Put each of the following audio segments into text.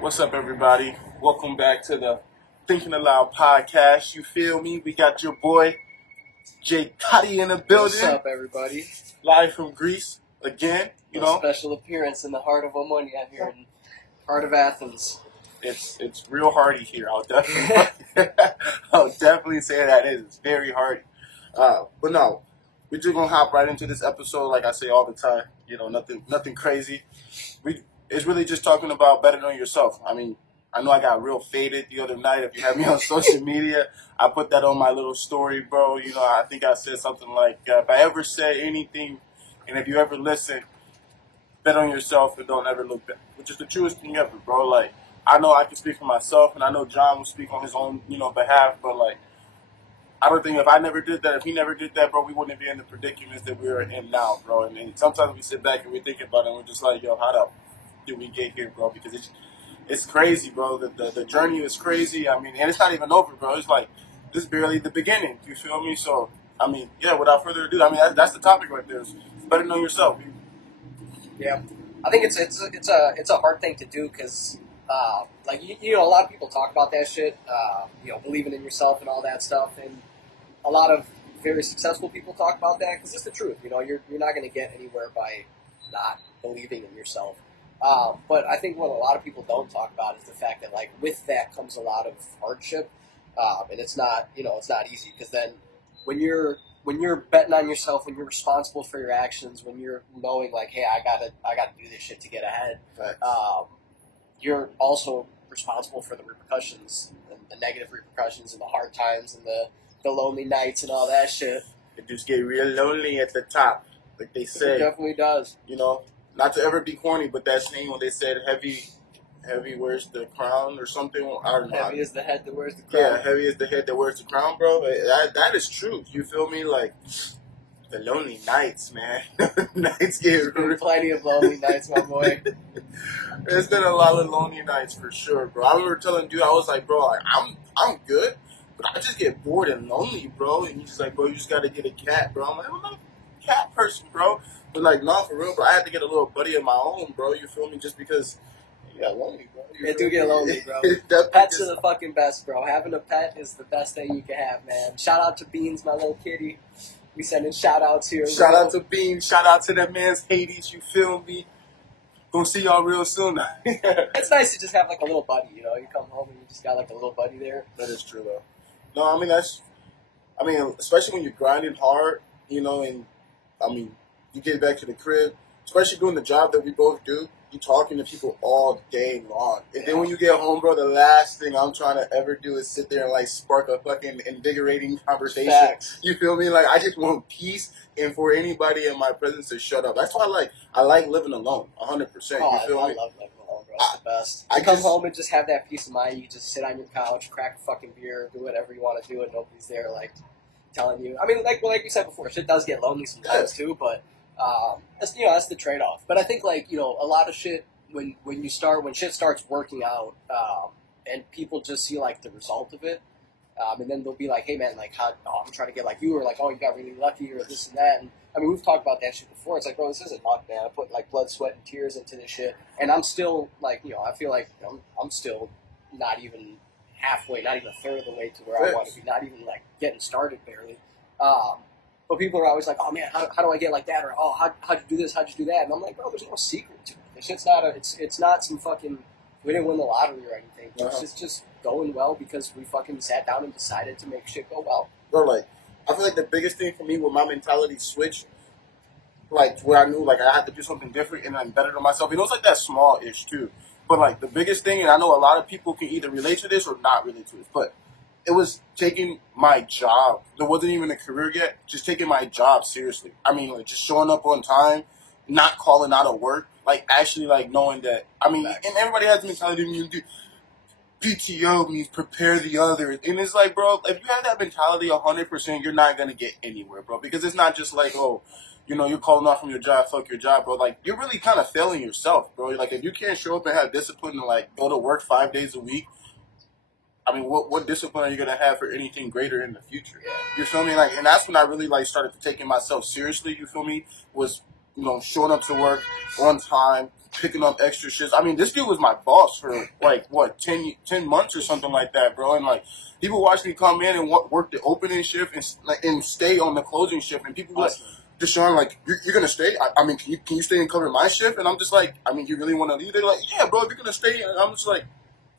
What's up, everybody? Welcome back to the Thinking Aloud podcast. You feel me? We got your boy Jay Cuddy in the building. What's up, everybody? Live from Greece again. You know, special appearance in the heart of Omonia here in heart of Athens. It's real hardy here. I'll definitely say that it is. It's very hardy. But no, we're just gonna hop right into this episode. Like I say all the time, you know, nothing crazy. It's really just talking about betting on yourself. I mean, I know I got real faded the other night. If you have me on social media, I put that on my little story, bro. You know, I think I said something like, if I ever say anything, and if you ever listen, bet on yourself and don't ever look back, which is the truest thing ever, bro. Like, I know I can speak for myself, and I know John will speak on his own, behalf, but, like, I don't think if I never did that, if he never did that, bro, we wouldn't be in the predicaments that we're in now, bro. And sometimes we sit back and we think about it, and we're just like, yo, how the did we get here, bro? Because it's crazy, bro. The journey is crazy. I mean, and it's not even over, bro. It's like, this is barely the beginning. You feel me? So, I mean, yeah, without further ado, I mean, that's the topic right there. It's better know yourself. Yeah. I think it's a hard thing to do because, like, a lot of people talk about that shit, believing in yourself and all that stuff. And a lot of very successful people talk about that because it's the truth. You know, you're not going to get anywhere by not believing in yourself. But I think what a lot of people don't talk about is the fact that, like, with that comes a lot of hardship, and it's not easy because then when you're betting on yourself, when you're responsible for your actions, when you're knowing like, hey, I gotta do this shit to get ahead, right. You're also responsible for the repercussions and the negative repercussions and the hard times and the lonely nights and all that shit. It just get real lonely at the top, like they say. It definitely does. You know. Not to ever be corny, but that scene when they said heavy wears the crown or something. I don't know. Heavy is the head that wears the crown. Yeah, heavy is the head that wears the crown, bro. That is true. You feel me? Like, the lonely nights, man. Nights get plenty of lonely nights, my boy. There's been a lot of lonely nights for sure, bro. I remember telling dude, I was like, bro, like, I'm good, but I just get bored and lonely, bro. And he's like, bro, you just gotta get a cat, bro. I'm like, I'm not a cat person, bro. But, like, no, for real, bro, I had to get a little buddy of my own, bro. You feel me? Just because you got lonely, bro. They do get lonely, bro. Pets are the fucking best, bro. Having a pet is the best thing you can have, man. Shout out to Beans, my little kitty. We sending shout outs here. Shout out to Beans. Shout out to that man's Hades. You feel me? Gonna see y'all real soon. It's nice to just have, like, a little buddy, you know? You come home and you just got, like, a little buddy there. That is true, though. No, I mean, especially when you're grinding hard, you know, and, I mean, you get back to the crib, especially doing the job that we both do, you talking to people all day long. And then when you get home, bro, the last thing I'm trying to ever do is sit there and, like, spark a fucking invigorating conversation. Facts. You feel me? Like, I just want peace and for anybody in my presence to shut up. That's why I like living alone, 100%. Oh, you feel me? I love living alone, bro. It's the best. I come home and just have that peace of mind. You just sit on your couch, crack a fucking beer, do whatever you want to do, and nobody's there, like, telling you. I mean, like we said before, shit does get lonely sometimes, too, but... that's the trade-off. But I think, like, a lot of shit, when shit starts working out, and people just see, like, the result of it, and then they'll be like, hey, man, like, I'm trying to get like you, or like, oh, you got really lucky, or this and that. And I mean, we've talked about that shit before. It's like, bro, this isn't luck, man. I put, like, blood, sweat, and tears into this shit, and I'm still, like, I feel like I'm still not even halfway, not even a third of the way to where I want to be, not even, like, getting started barely. But people are always like, oh, man, how do I get like that? Or, oh, how'd you do this? How'd you do that? And I'm like, bro, there's no secret to it. This shit's it's not some fucking, we didn't win the lottery or anything. Bro. It's just going well because we fucking sat down and decided to make shit go well. Bro, like, I feel like the biggest thing for me with my mentality switch, like, where I knew, like, I had to do something different and I'm better than myself. It was like that small-ish, too. But, like, the biggest thing, and I know a lot of people can either relate to this or not relate to this, but it was taking my job. There wasn't even a career yet. Just taking my job seriously. I mean, like, just showing up on time, not calling out of work. Like, actually, like, knowing that. I mean, and everybody has the mentality, you do PTO means prepare the others. And it's like, bro, if you have that mentality 100%, you're not going to get anywhere, bro. Because it's not just like, oh, you're calling off from your job, fuck your job, bro. Like, you're really kind of failing yourself, bro. Like, if you can't show up and have discipline and, like, go to work 5 days a week, I mean, what discipline are you going to have for anything greater in the future? Yeah. You feel me? Like, and that's when I really, like, started taking myself seriously, you feel me? Was, showing up to work on time, picking up extra shifts. I mean, this dude was my boss for like what 10 months or something like that, bro. And like people watch me come in and work the opening shift and stay on the closing shift, and people like, Deshaun, like you're gonna stay? I mean, can you stay and cover my shift? And I'm just like, I mean, you really want to leave? They're like, yeah, bro, if you're gonna stay, and I'm just like.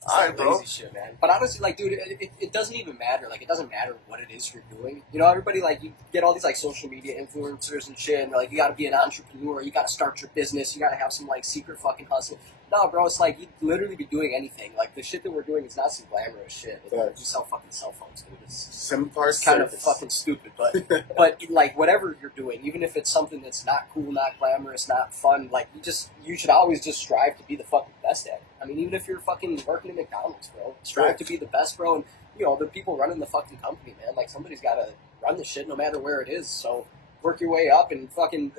All right, bro. Lazy shit, man. But honestly, like, dude, it doesn't even matter. Like, it doesn't matter what it is you're doing. You know, everybody, like, you get all these, like, social media influencers and shit, and, like, you gotta be an entrepreneur, you gotta start your business, you gotta have some, like, secret fucking hustle. No, bro, it's like, you'd literally be doing anything. Like, the shit that we're doing is not some glamorous shit. You sell fucking cell phones, dude. It's kind of fucking stupid, but, like, whatever you're doing, even if it's something that's not cool, not glamorous, not fun, like, you should always just strive to be the fucking best at it. I mean, even if you're fucking working at McDonald's, bro, strive to be the best, bro. And, you know, the people running the fucking company, man, like, somebody's got to run the shit no matter where it is. So work your way up, and fucking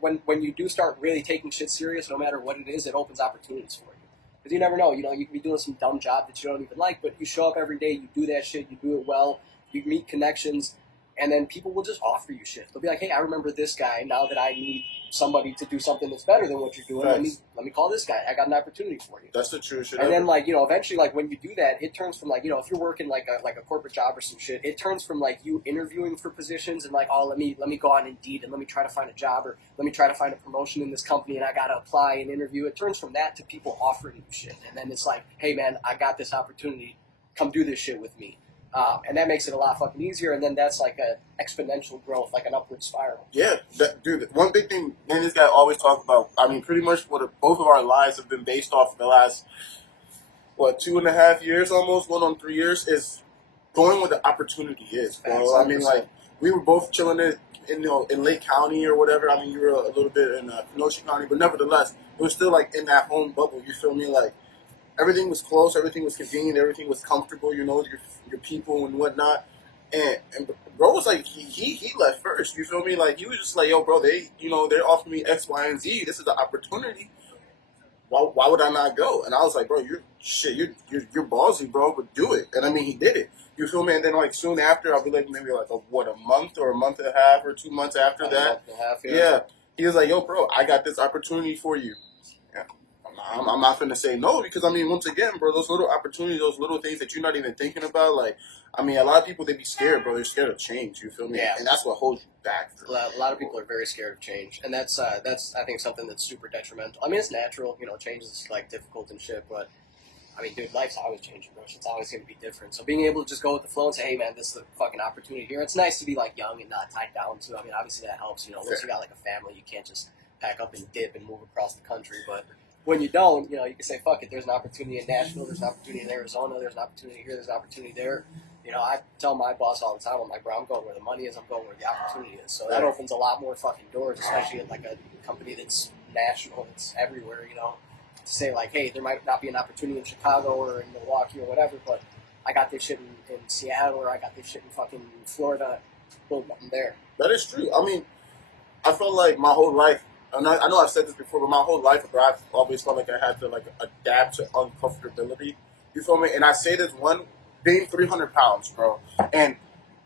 when you do start really taking shit serious, no matter what it is, it opens opportunities for you. Because you never know, you know, you could be doing some dumb job that you don't even like, but you show up every day, you do that shit, you do it well, you meet connections, and then people will just offer you shit. They'll be like, hey, I remember this guy. Now that I need somebody to do something that's better than what you're doing, let me call this guy. I got an opportunity for you. That's the true shit. And then, like, you know, eventually, like, when you do that, it turns from, like, you know, if you're working like a corporate job or some shit, it turns from, like, you interviewing for positions and, like, oh, let me go on Indeed and let me try to find a job, or let me try to find a promotion in this company and I got to apply and interview. It turns from that to people offering you shit. And then it's like, hey, man, I got this opportunity. Come do this shit with me. And that makes it a lot fucking easier, and then that's like a exponential growth, like an upward spiral. Yeah, dude, one big thing, man, this guy always talks about, I mean, pretty much both of our lives have been based off of the last, 2.5 years almost, going on 3 years, is going where the opportunity is, bro. I mean, like, we were both chilling in Lake County or whatever. I mean, you were a little bit in Kenosha County, but nevertheless, it was still, like, in that home bubble, you feel me? Like, everything was close, everything was convenient, everything was comfortable, you know, your people and whatnot. And bro was like, he left first, you feel me? Like, he was just like, yo, bro, they're offering me X, Y, and Z. This is an opportunity. Why would I not go? And I was like, bro, you're ballsy, bro, but do it. And I mean, he did it. You feel me? And then, like, soon after, I'll be like, maybe like a month or a month and a half or 2 months after that. A month and a half, yeah. He was like, yo, bro, I got this opportunity for you. I'm not going to say no, because, I mean, once again, bro, those little opportunities, those little things that you're not even thinking about, like, I mean, a lot of people, they be scared, bro. They're scared of change, you feel me? Yeah. And that's what holds you back. A lot of people are very scared of change, and that's I think, something that's super detrimental. I mean, it's natural, you know, change is, like, difficult and shit, but, I mean, dude, life's always changing, bro. It's always going to be different. So being able to just go with the flow and say, hey, man, this is the fucking opportunity here. It's nice to be, like, young and not tied down to. I mean, obviously that helps, you know. Once you got, like, a family, you can't just pack up and dip and move across the country, but when you don't, you know, you can say, fuck it, there's an opportunity in Nashville, there's an opportunity in Arizona, there's an opportunity here, there's an opportunity there. You know, I tell my boss all the time, I'm like, bro, I'm going where the money is, I'm going where the opportunity is. So that opens a lot more fucking doors, especially in, like, a company that's national, that's everywhere, you know. To say, like, hey, there might not be an opportunity in Chicago or in Milwaukee or whatever, but I got this shit in Seattle, or I got this shit in fucking Florida. Boom, I'm there. That is true. I mean, I felt like my whole life, and I know I've said this before, but my whole life, bro, I've always felt like I had to, like, adapt to uncomfortability. You feel me? And I say this, being 300 pounds, bro. And,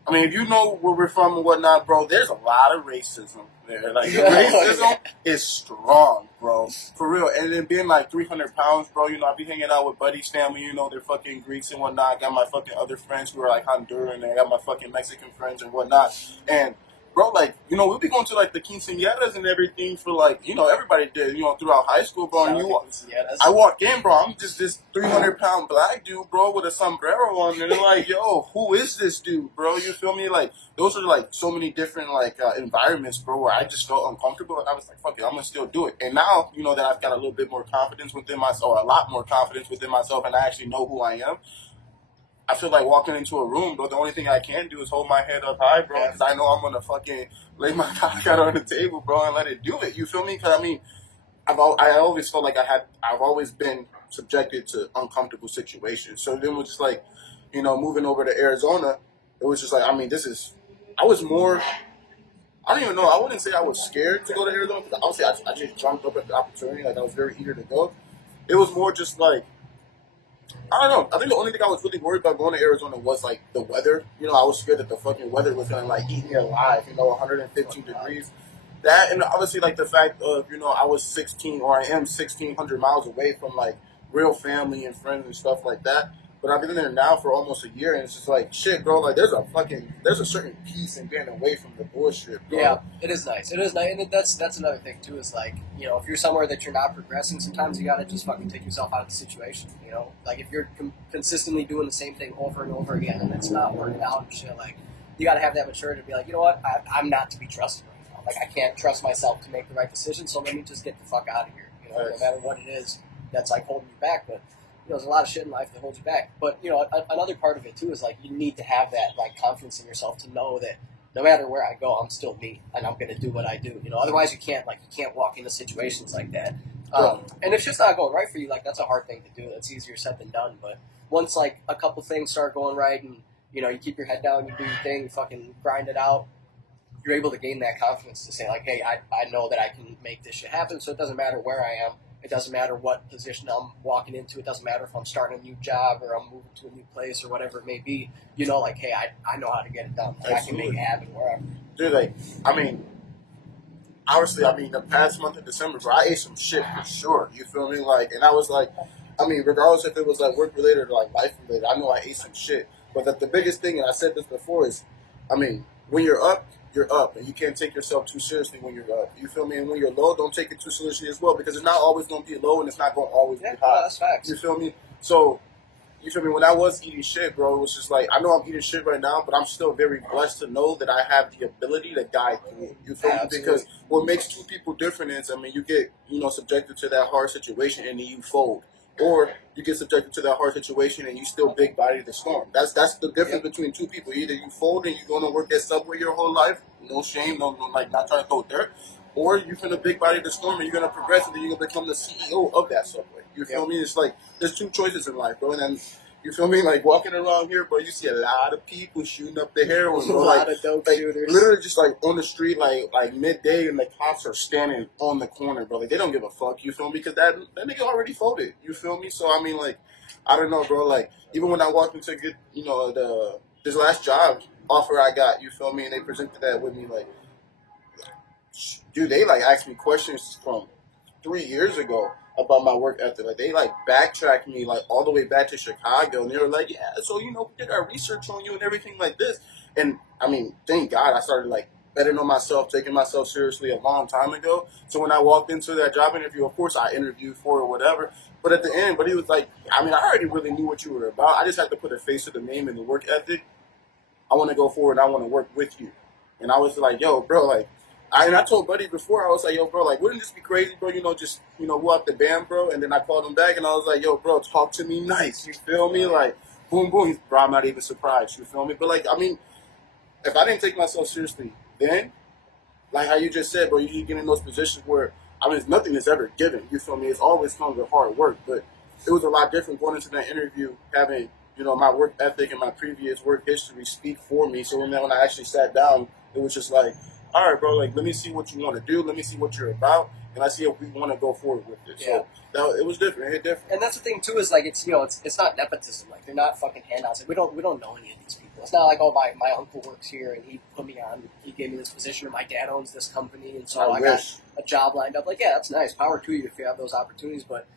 I mean, if you know where we're from and whatnot, bro, there's a lot of racism there. Like, the racism is strong, bro. For real. And then being, like, 300 pounds, bro, you know, I be hanging out with Buddy's family, you know, they're fucking Greeks and whatnot. I got my fucking other friends who are, like, Honduran, and I got my fucking Mexican friends and whatnot. And, bro, like, you know, we'll be going to, like, the quinceañeras and everything for, like, you know, everybody did, you know, throughout high school, bro. And I walked in, bro, I'm just this 300-pound black dude, bro, with a sombrero on, and they're like, yo, who is this dude, bro? You feel me? Like, those are, like, so many different, like, environments, bro, where I just felt uncomfortable, and I was like, fuck it, I'm gonna still do it. And now, you know, that I've got a little bit more confidence within myself, or a lot more confidence within myself, and I actually know who I am, I feel like walking into a room, bro, the only thing I can do is hold my head up high, bro, because I know I'm going to fucking lay my cock out on the table, bro, and let it do it. You feel me? Because, I mean, I always felt like I've always been subjected to uncomfortable situations. So then it was just like, you know, moving over to Arizona, it was just like, I mean, I was more, I don't even know, I wouldn't say I was scared to go to Arizona, because honestly, I just jumped up at the opportunity, like, I was very eager to go. It was more just like, I don't know. I think the only thing I was really worried about going to Arizona was, like, the weather. You know, I was scared that the fucking weather was going to, like, eat me alive. You know, 115 degrees. That, and obviously, like, the fact of, I was 16, or I am 1,600 miles away from, like, real family and friends and stuff like that. But I've been there now for almost a year, and it's just like, shit, bro, like, there's a certain peace in getting away from the bullshit, bro. Yeah, it is nice. It is nice, and that's another thing, too, is, like, if you're somewhere that you're not progressing, sometimes you gotta just fucking take yourself out of the situation, Like, if you're consistently doing the same thing over and over again, and it's not working out and shit, like, you gotta have that maturity to be like, you know what, I'm not to be trusted right now. Like, I can't trust myself to make the right decision, so let me just get the fuck out of here, no matter what it is that's, like, holding you back, but... there's a lot of shit in life that holds you back. But, another part of it, too, is, like, you need to have that, like, confidence in yourself to know that no matter where I go, I'm still me, and I'm going to do what I do. Otherwise you can't walk into situations like that. And if shit's not going right for you, like, that's a hard thing to do. That's easier said than done. But once, like, a couple things start going right and, you keep your head down, you do your thing, you fucking grind it out, you're able to gain that confidence to say, like, hey, I know that I can make this shit happen, so it doesn't matter where I am. It doesn't matter what position I'm walking into. It doesn't matter if I'm starting a new job or I'm moving to a new place or whatever it may be. Like, hey, I know how to get it done. Like, I can make it happen wherever. Dude, like, obviously, the past month of December, bro, I ate some shit for sure. You feel me? Like, and I was like, regardless if it was, like, work-related or, like, life-related, I know I ate some shit. But the biggest thing, and I said this before, is, when you're up, and you can't take yourself too seriously when you're up. You feel me? And when you're low, don't take it too seriously as well, because it's not always going to be low, and it's not going to always be high. That's facts. You feel me? So, you feel me? When I was eating shit, bro, it was just like, I know I'm eating shit right now, but I'm still very blessed to know that I have the ability to guide through it. You feel me? Because what makes two people different is, you get, subjected to that hard situation, and then you fold. Or you get subjected to that hard situation and you still big body the storm. That's the difference between two people. Either you fold and you're going to work at Subway your whole life, no shame, no like not trying to throw dirt, or you're going to big body the storm and you're going to progress and then you're going to become the CEO of that Subway. You feel me? It's like there's two choices in life, bro. And then you feel me? Like walking around here, bro, you see a lot of people shooting up the heroin, bro. A lot of dope shooters. Literally just like on the street, like midday, and the cops are standing on the corner, bro. Like they don't give a fuck. You feel me? Because that nigga already folded. You feel me? So like, I don't know, bro. Like even when I walked into get, this last job offer I got, you feel me? And they presented that with me, like, dude, they like asked me questions from 3 years ago about my work ethic. Like, they, like, backtracked me, like, all the way back to Chicago. And they were like, yeah, so, we did our research on you and everything like this. And, thank God I started, like, betting on myself, taking myself seriously a long time ago. So when I walked into that job interview, of course I interviewed for it or whatever. But at the end, he was like, I already really knew what you were about. I just had to put a face to the name and the work ethic. I want to go forward and I want to work with you. And I was like, yo, bro, like, I told Buddy before, I was like, yo, bro, like, wouldn't this be crazy, bro? Just, walk the band, bro. And then I called him back, and I was like, yo, bro, talk to me nice. You feel me? Like, boom, boom. He's, bro, I'm not even surprised. You feel me? But, like, if I didn't take myself seriously then, like how you just said, bro, you get in those positions where, nothing is ever given. You feel me? It's always comes with hard work. But it was a lot different going into that interview, having, my work ethic and my previous work history speak for me. So when I actually sat down, it was just like, all right, bro, like, let me see what you want to do. Let me see what you're about. And I see if we want to go forward with this. Yeah. So it was different. It hit different. And that's the thing, too, is, like, it's, it's not nepotism. Like, they're not fucking handouts. Like, we don't know any of these people. It's not like, oh, my uncle works here and he put me on, he gave me this position, or my dad owns this company, and so I got a job lined up. Like, yeah, that's nice. Power to you if you have those opportunities. But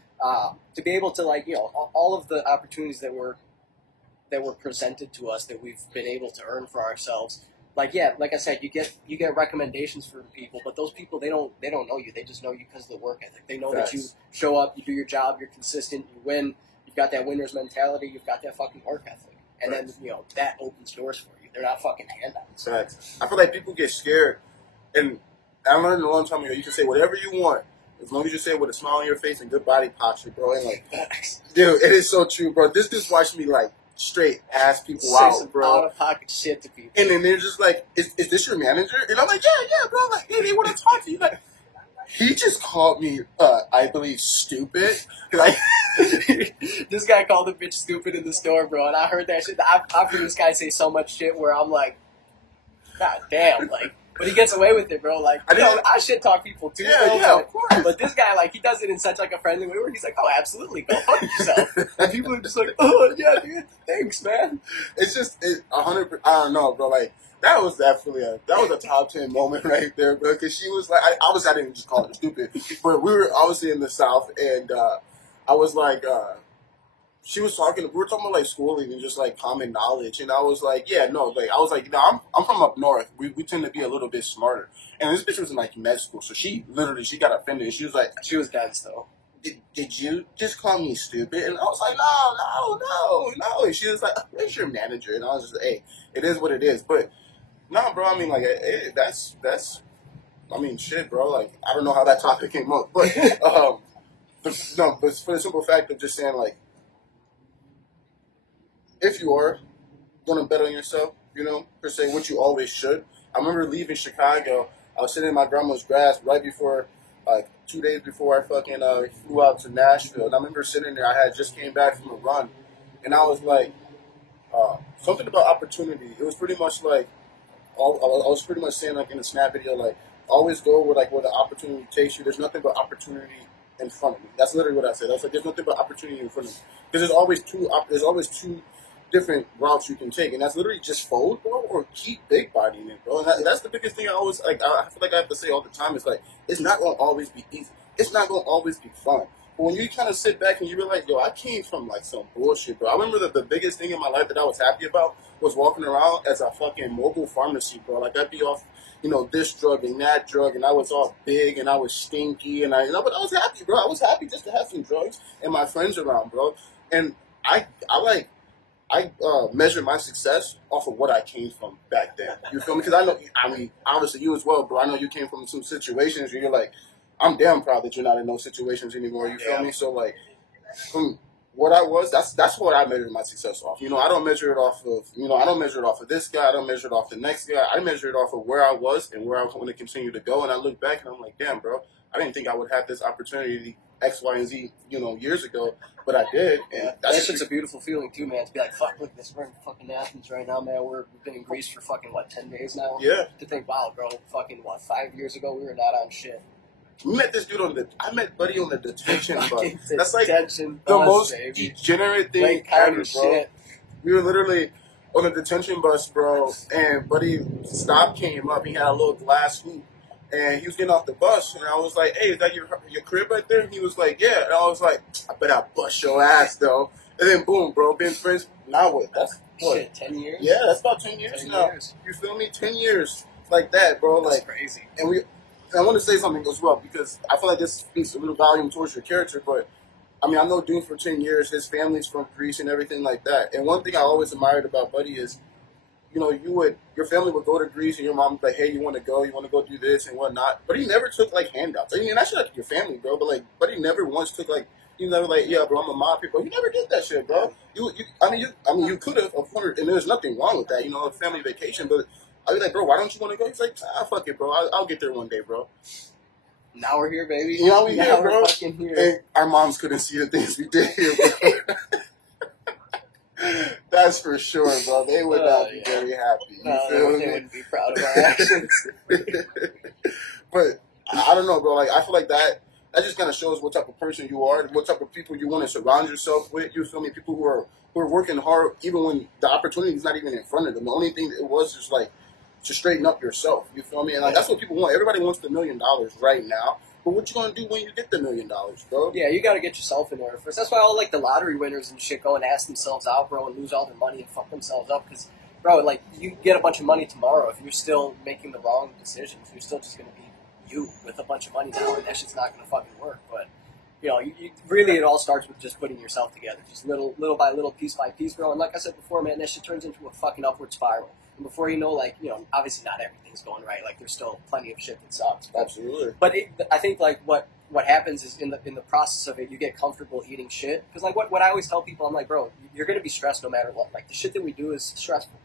to be able to, like, all of the opportunities that were presented to us that we've been able to earn for ourselves, like, yeah, like I said, you get recommendations from people, but those people, they don't know you. They just know you because of the work ethic. They know that you show up, you do your job, you're consistent, you win. You've got that winner's mentality. You've got that fucking work ethic, and then that opens doors for you. They're not fucking handouts. Right. I feel like people get scared, and I learned a long time ago. You can say whatever you want as long as you say it with a smile on your face and good body posture, bro. And like, dude, it is so true, bro. This dude watched me like straight ass people out, bro. Out of pocket shit to people. And then they're just like, is this your manager? And I'm like, yeah, bro. Like, hey, they want to talk to you. Like, he just called me, I believe, stupid. Like, this guy called a bitch stupid in the store, bro. And I heard that shit. I've heard this guy say so much shit where I'm like, God damn, like, But he gets away with it, bro. Like, I shit talk people too, bro. Of course. But this guy, like, he does it in such like a friendly way where he's like, "Oh, absolutely, go fuck yourself." And people are just like, "Oh, yeah, dude, thanks, man." It's just 100. I don't know, bro. Like that was definitely that was a top 10 moment right there, bro. Because she was like, I didn't just call her stupid, but we were obviously in the South, and I was like. She was talking. We were talking about like schooling and just like common knowledge, and I was like, "Yeah, no." Like I was like, I'm from up north. We tend to be a little bit smarter. And this bitch was in like med school, so she got offended. She was like, she was dense though. Did you just call me stupid? And I was like, no. And she was like, where's your manager? And I was just like, hey, it is what it is. But no, bro. I mean, like that's. I mean, shit, bro. Like I don't know how that topic came up, but but for the simple fact of just saying like. If you are going to bet on yourself, per se, which you always should. I remember leaving Chicago. I was sitting in my grandma's grass right before, like, 2 days before I fucking flew out to Nashville. And I remember sitting there. I had just came back from a run. And I was like, something about opportunity. It was pretty much like, I was pretty much saying, like, in the Snap video, like, always go where the opportunity takes you. There's nothing but opportunity in front of me. That's literally what I said. I was like, there's nothing but opportunity in front of me. Because there's always two different routes you can take, and that's literally just fold, bro, or keep big bodying it, bro. And that's the biggest thing I always like. I feel like I have to say all the time. It's like it's not gonna always be easy. It's not gonna always be fun. But when you kind of sit back and you realize, yo, I came from like some bullshit, bro. I remember that the biggest thing in my life that I was happy about was walking around as a fucking mobile pharmacy, bro. Like I'd be off, this drug and that drug, and I was all big and I was stinky, but I was happy, bro. I was happy just to have some drugs and my friends around, bro. And I measure my success off of what I came from back then. You feel me? Because obviously you as well, bro. I know you came from some situations where you're like, I'm damn proud that you're not in those situations anymore. You feel me? So, like, from what I was, that's what I measure my success off. I don't measure it off of, I don't measure it off of this guy. I don't measure it off the next guy. I measure it off of where I was and where I want to continue to go. And I look back and I'm like, damn, bro, I didn't think I would have this opportunity X, Y, and Z, years ago, but I did. And that shit's a beautiful feeling too, man. To be like, fuck, look at this, we're in fucking Athens right now, man. We've been in Greece for fucking 10 days now. Yeah. To think, wow, bro, fucking 5 years ago we were not on shit. We met this dude I met Buddy on the detention bus. That's like the most baby. Degenerate thing ever, bro. Shit. We were literally on the detention bus, bro, and Buddy came up. He had a little glass hoop. And he was getting off the bus, and I was like, hey, is that your crib right there? And he was like, yeah. And I was like, I bet I'll bust your ass, though. And then, boom, bro, been friends. Now what? That's what? Shit, 10 years? Yeah, that's about 10 years now. You feel me? 10 years like that, bro. That's like crazy. And I want to say something as well, because I feel like this speaks a little volume towards your character, but, I mean, I know Dune for 10 years. His family's from Greece and everything like that. And one thing I always admired about Buddy is, your family would go to Greece and your mom would be like, hey, you want to go do this and whatnot. But he never took, like, handouts. I mean, that's like your family, bro, but, like, but he never once took, like, yeah, bro, I'm a mob people. You never did that shit, bro. You could have, of course, and there's nothing wrong with that, a family vacation, but I'd be like, bro, why don't you want to go? He's like, fuck it, bro. I'll get there one day, bro. Now we're here, baby. Now we're here, bro. We're fucking here. And our moms couldn't see the things we did here, bro. That's for sure, bro. They would not be very happy. You feel me? They wouldn't be proud of our actions. But I don't know, bro. Like I feel like that just kind of shows what type of person you are, what type of people you want to surround yourself with. You feel me? People who are working hard, even when the opportunity is not even in front of them. The only thing it was just like to straighten up yourself. You feel me? And like that's what people want. Everybody wants the $1 million right now. But what you gonna do when you get the $1 million, bro? Yeah, you gotta get yourself in order first. That's why all like the lottery winners and shit go and ask themselves out, bro, and lose all their money and fuck themselves up. Because, bro, like you get a bunch of money tomorrow if you're still making the wrong decisions. You're still just gonna be you with a bunch of money now, and that shit's not gonna fucking work. But you really it all starts with just putting yourself together, just little by little, piece by piece, bro. And like I said before, man, that shit turns into a fucking upward spiral. And before you know, like, obviously not everything's going right. Like, there's still plenty of shit that sucks. Absolutely. But I think, like, what happens is in the process of it, you get comfortable eating shit. Because, like, what I always tell people, I'm like, bro, you're going to be stressed no matter what. Like, the shit that we do is stressful.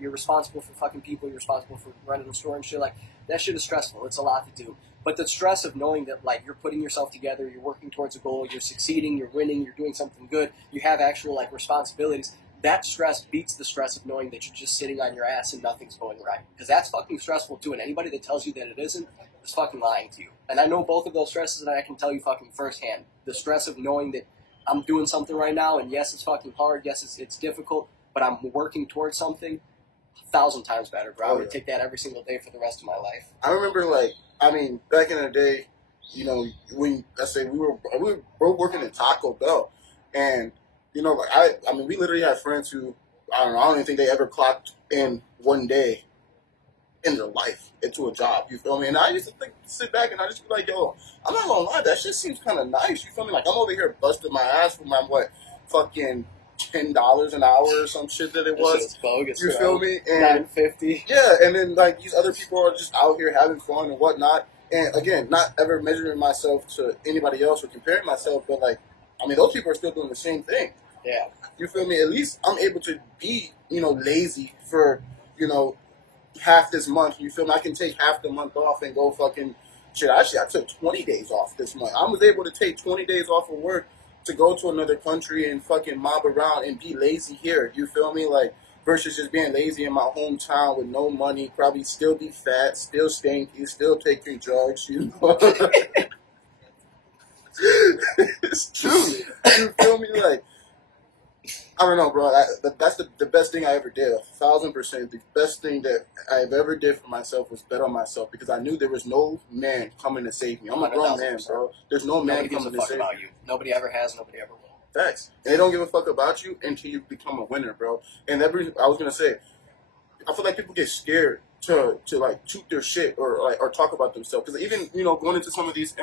You're responsible for fucking people. You're responsible for running the store and shit. Like, that shit is stressful. It's a lot to do. But the stress of knowing that, like, you're putting yourself together, you're working towards a goal, you're succeeding, you're winning, you're doing something good, you have actual, like, responsibilities, that stress beats the stress of knowing that you're just sitting on your ass and nothing's going right. Because that's fucking stressful too, and anybody that tells you that it isn't is fucking lying to you. And I know both of those stresses, and I can tell you fucking firsthand. The stress of knowing that I'm doing something right now, and yes, it's fucking hard, yes, it's difficult, but I'm working towards something 1,000 times better, bro. I would take that every single day for the rest of my life. I remember, back in the day, let's say we were both working at Taco Bell, and we literally had friends who, I don't even think they ever clocked in one day in their life into a job, you feel me? And I used to sit back and I just be like, yo, I'm not gonna lie, that shit seems kind of nice, you feel me? Like, I'm over here busting my ass for my, fucking $10 an hour or some shit that it was. It's bogus, you feel me? And $9.50. Yeah, and then, these other people are just out here having fun and whatnot. And, again, not ever measuring myself to anybody else or comparing myself, but, those people are still doing the same thing. Yeah. You feel me? At least I'm able to be, lazy for, half this month. You feel me? I can take half the month off and go fucking shit. Actually, I took 20 days off this month. I was able to take 20 days off of work to go to another country and fucking mob around and be lazy here. You feel me? Versus just being lazy in my hometown with no money, probably still be fat, still stinky, still taking drugs, you know? It's true. You feel me? I don't know, bro. That's the best thing I ever did. 1,000%. The best thing that I've ever did for myself was bet on myself because I knew there was no man coming to save me. I'm a grown man, bro. There's no man coming to save me. You. Nobody ever has. Nobody ever will. Facts. And they don't give a fuck about you until you become a winner, bro. And I was gonna say, I feel like people get scared to toot their shit or talk about themselves. Because even going into some of these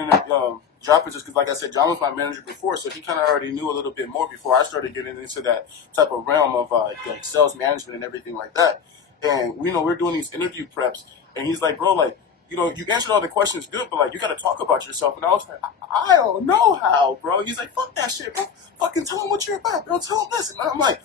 job positions, because like I said, John was my manager before, so he kind of already knew a little bit more before I started getting into that type of realm of sales management and everything like that. And we're doing these interview preps, and he's like, bro, you answered all the questions good, but you got to talk about yourself. And I was like, I don't know how, bro. He's like, fuck that shit, bro. Fucking tell him what you're about, bro. Tell him this. And I'm like,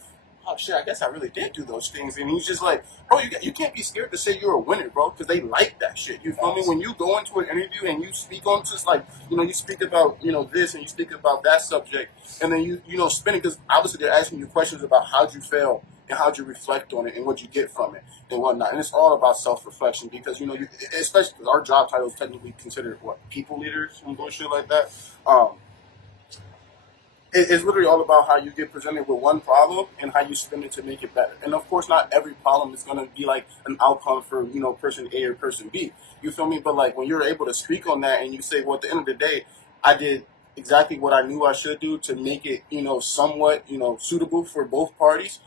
oh shit, I guess I really did do those things. And he's just like, bro, you can't be scared to say you're a winner, bro, because they like that shit. You feel me? When you go into an interview and you speak on just you speak about, this and you speak about that subject, and then you spin it, because obviously they're asking you questions about how'd you fail and how'd you reflect on it and what you get from it and whatnot. And it's all about self-reflection because, especially because our job title is technically considered, people leaders and bullshit like that. It's literally all about how you get presented with one problem and how you spin it to make it better. And of course, not every problem is going to be an outcome for, person A or person B. You feel me? But when you're able to speak on that and you say, well, at the end of the day, I did exactly what I knew I should do to make it, somewhat, suitable for both parties.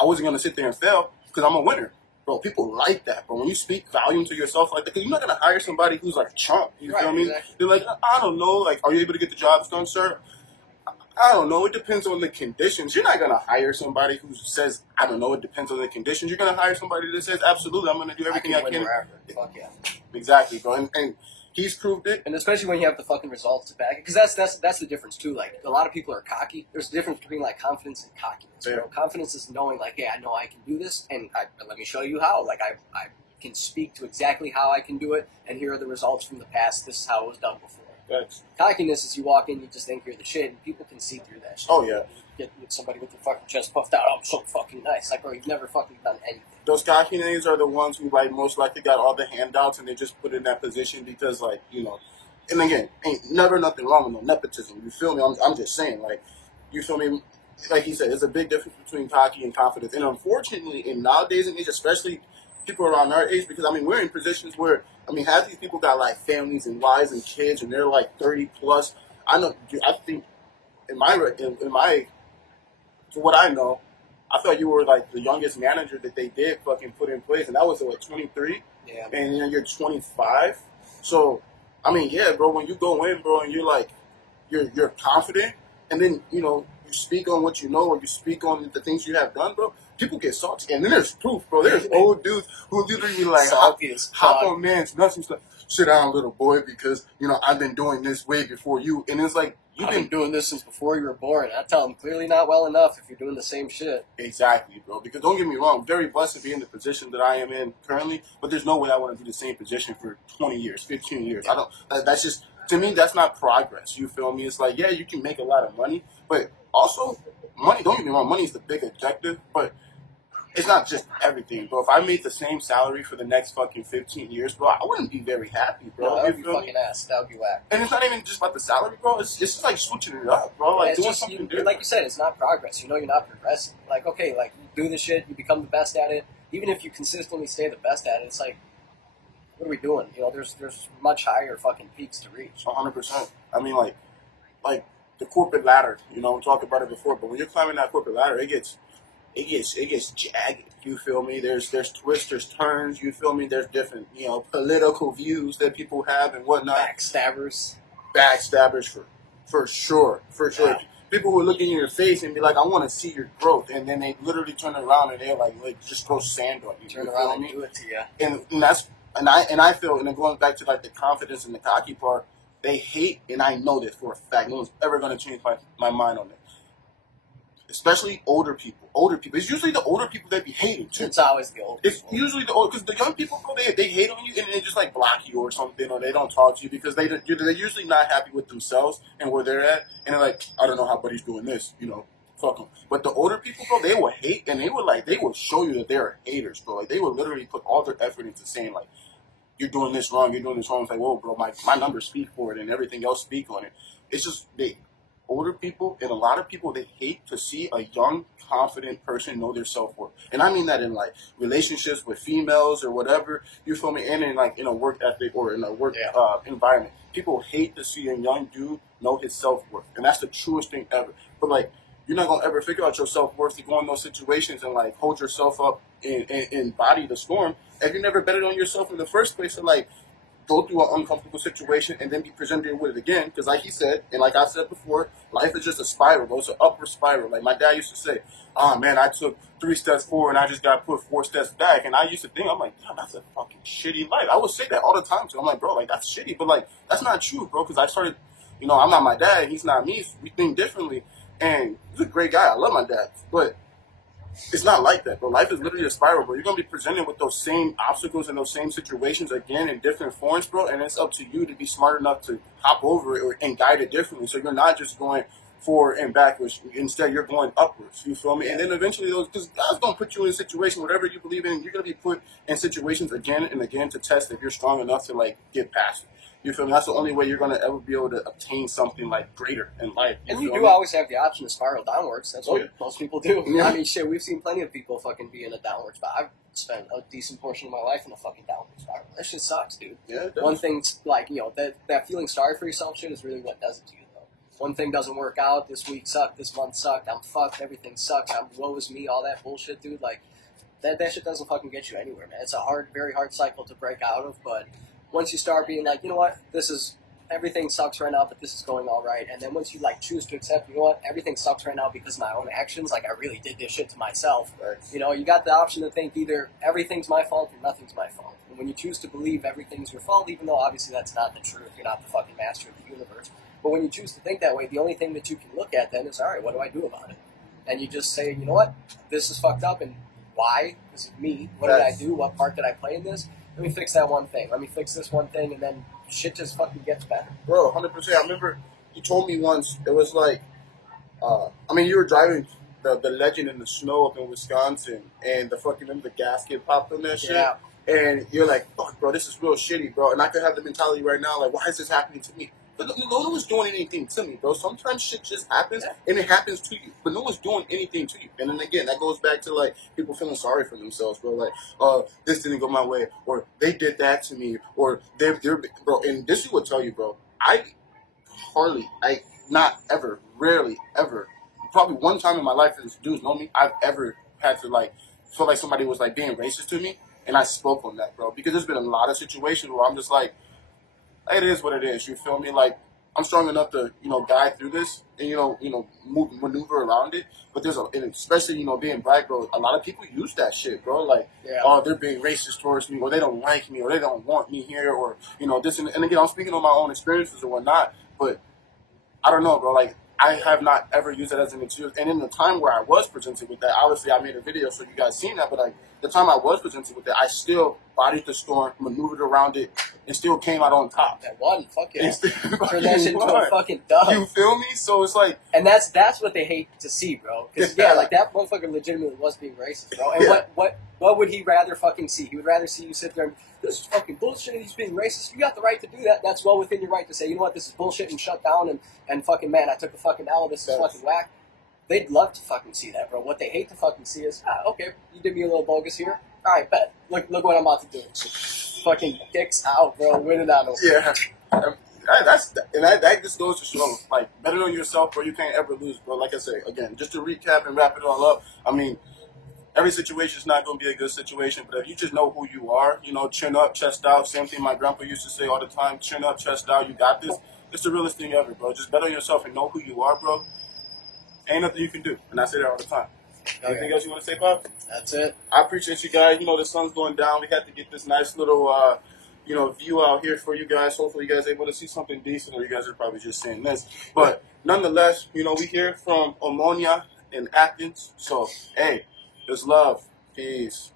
I wasn't going to sit there and fail because I'm a winner. Bro, people like that, bro. When you speak volume to yourself like that, because you're not going to hire somebody who's a chump. You feel me? Exactly. They're like, I don't know. Are you able to get the job done, sir? I don't know. It depends on the conditions. You're not going to hire somebody who says, I don't know, it depends on the conditions. You're going to hire somebody that says, absolutely, I'm going to do everything I can. Fuck yeah. Exactly, bro. And he's proved it. And especially when you have the fucking results to back it. Because that's the difference, too. A lot of people are cocky. There's a difference between, confidence and cockiness. Yeah. Confidence is knowing, hey, I know I can do this, and let me show you how. I can speak to exactly how I can do it, and here are the results from the past. This is how it was done before. Thanks. Cockiness is you walk in, you just think you're the shit, and people can see through that shit. Oh, yeah. Get with somebody with their fucking chest puffed out, I'm so fucking nice. Bro, you've never fucking done anything. Those cocky names are the ones who, most likely got all the handouts, and they just put in that position because, and again, ain't never nothing wrong with no nepotism. You feel me? I'm just saying, you feel me? Like he said, there's a big difference between cocky and confidence. And unfortunately, in nowadays and age, especially people around our age, because, we're in positions where, half these people got, families and wives and kids, and they're, 30 plus. I think, in my, to what I know, I thought you were, the youngest manager that they did fucking put in place, and that was, 23? Yeah. And you're 25? So, yeah, bro, when you go in, bro, and you're, you're confident, and then, you speak on what you know, or you speak on the things you have done, bro, people get salty. And then there's proof, bro. There's old dudes who literally be hop on man's nuts and stuff. Sit down, little boy, because, I've been doing this way before you. And it's you've been doing this since before you were born. I tell them, clearly not well enough if you're doing the same shit. Exactly, bro. Because don't get me wrong, I'm very blessed to be in the position that I am in currently, but there's no way I want to do the same position for 20 years, 15 years. to me, that's not progress. You feel me? It's like, yeah, you can make a lot of money, but also money. Don't get me wrong, money is the big objective, but it's not just everything, bro. If I made the same salary for the next fucking 15 years, bro, I wouldn't be very happy, bro. No, that would be fucking ass. That would be whack. And it's not even just about the salary, bro. It's just like switching it up, bro. Like doing something different. Like you said, it's not progress. You know, you're not progressing. Like, okay, like you do the shit, you become the best at it. Even if you consistently stay the best at it, it's like, what are we doing? You know, there's much higher fucking peaks to reach. 100%. I mean, like the corporate ladder. You know, we talked about it before, but when you're climbing that corporate ladder, it gets jagged. You feel me? There's twists, there's turns. You feel me? There's different, you know, political views that people have and whatnot. Backstabbers For sure. Yeah. People who look in your face and be like, I want to see your growth, and then they literally turn around and they're like just throw sand on you. Turn around and do it to you. And I feel, and then going back to like the confidence and the cocky part, they hate, and I know this for a fact. No one's ever going to change my mind on it. Especially older people. It's usually the older people that be hating too. It's always the old people. It's usually the old, because the young people, bro, they hate on you and they just like block you or something, or they don't talk to you because they're usually not happy with themselves and where they're at, and they're like, I don't know how buddy's doing this, you know, fuck them. But the older people, bro, they will hate, and they will show you that they are haters, bro. Like they will literally put all their effort into saying like, you're doing this wrong. It's like, whoa, bro, my numbers speak for it and everything else speak on it. It's just older people and a lot of people, they hate to see a young, confident person know their self-worth. And I mean that in like relationships with females or whatever, you feel me, and in like in a work ethic or in a work environment. People hate to see a young dude know his self-worth. And that's the truest thing ever. But like, you're not going to ever figure out your self-worth to go in those situations and like hold yourself up and body the storm if you never betted on yourself in the first place to like go through an uncomfortable situation and then be presented with it again. Because like he said, and like I said before, life is just a spiral, bro. It's an upward spiral. Like my dad used to say, oh man, I took 3 steps forward and I just got put 4 steps back. And I used to think, I'm like, damn, that's a fucking shitty life. I would say that all the time too. I'm like, bro, like that's shitty. But like, that's not true, bro. Because I started, you know, I'm not my dad. He's not me. We think differently. And he's a great guy. I love my dad. But it's not like that, bro. Life is literally a spiral, bro. You're going to be presented with those same obstacles and those same situations again in different forms, bro. And it's up to you to be smart enough to hop over it and guide it differently. So you're not just going forward and backwards. Instead, you're going upwards. You feel me? And then eventually, because God's going to put you in a situation, whatever you believe in, you're going to be put in situations again and again to test if you're strong enough to, like, get past it. You feel me? That's the only way you're going to ever be able to obtain something, like, greater in life. And you do always have the option to spiral downwards. That's what most people do. Yeah. I mean, shit, we've seen plenty of people fucking be in a downward spiral. I've spent a decent portion of my life in a fucking downward spiral. That shit sucks, dude. Yeah, one thing, like, you know, that feeling sorry for yourself shit is really what does it to you, though. One thing doesn't work out, this week sucked, this month sucked, I'm fucked, everything sucks, woe is me, all that bullshit, dude. Like, that shit doesn't fucking get you anywhere, man. It's a very hard cycle to break out of, but once you start being like, you know what, everything sucks right now, but this is going all right. And then once you like choose to accept, you know what, everything sucks right now because of my own actions. Like I really did this shit to myself. Right. You know, you got the option to think either everything's my fault or nothing's my fault. And when you choose to believe everything's your fault, even though obviously that's not the truth, you're not the fucking master of the universe. But when you choose to think that way, the only thing that you can look at then is, all right, what do I do about it? And you just say, you know what, this is fucked up, and why? Because of me. What did I do? What part did I play in this? Let me fix that one thing. Let me fix this one thing, and then shit just fucking gets better. Bro, 100%. I remember you told me once, it was like, you were driving the Legend in the snow up in Wisconsin, and the gasket popped on that shit. Yeah. And you're like, fuck, bro, this is real shitty, bro. And I could have the mentality right now, like, why is this happening to me? But no one was doing anything to me, bro. Sometimes shit just happens, and it happens to you. But no one's doing anything to you. And then again, that goes back to, like, people feeling sorry for themselves, bro. Like, this didn't go my way, or they did that to me, or they're bro. And this is what I tell you, bro. Not ever, rarely, ever, probably one time in my life that this dude's known me, I've ever had to, like, feel like somebody was, like, being racist to me. And I spoke on that, bro. Because there's been a lot of situations where I'm just like, it is what it is. You feel me? Like, I'm strong enough to, guide through this and, maneuver around it. But and especially, being black, bro, a lot of people use that shit, bro. Like, they're being racist towards me, or they don't like me, or they don't want me here, or, this. And again, I'm speaking on my own experiences or whatnot. But I don't know, bro. Like, I have not ever used that as an excuse. And in the time where I was presented with that, obviously I made a video so you guys seen that, but like the time I was presented with that, I still bodied the storm, maneuvered around it, and still came out on top. That won, fuck yeah. Turn that shit into a fucking dub. You feel me? So it's like, and that's what they hate to see, bro. Because like that motherfucker legitimately was being racist, bro. And what would he rather fucking see? He would rather see you sit there and, this is fucking bullshit and he's being racist. You got the right to do that. That's well within your right to say, you know what, this is bullshit, and shut down and fucking, man, I took a fucking L, this is fucking whack. They'd love to fucking see that, bro. What they hate to fucking see is, okay, you did me a little bogus here. All right, bet. Look what I'm about to do. Fucking dicks out, bro. Winning out. Yeah. That just goes to show, like, better know yourself, bro. You can't ever lose, bro. Like I say, again, just to recap and wrap it all up, I mean, every situation is not going to be a good situation, but if you just know who you are, you know, chin up, chest out. Same thing my grandpa used to say all the time, chin up, chest out, you got this. It's the realest thing ever, bro. Just bet on yourself and know who you are, bro. Ain't nothing you can do. And I say that all the time. Anything else you want to say, Bob? That's it. I appreciate you guys. You know, the sun's going down. We had to get this nice little, view out here for you guys. Hopefully you guys are able to see something decent, or you guys are probably just seeing this. But nonetheless, you know, we here from Omonia in Athens. So, hey, there's love. Peace.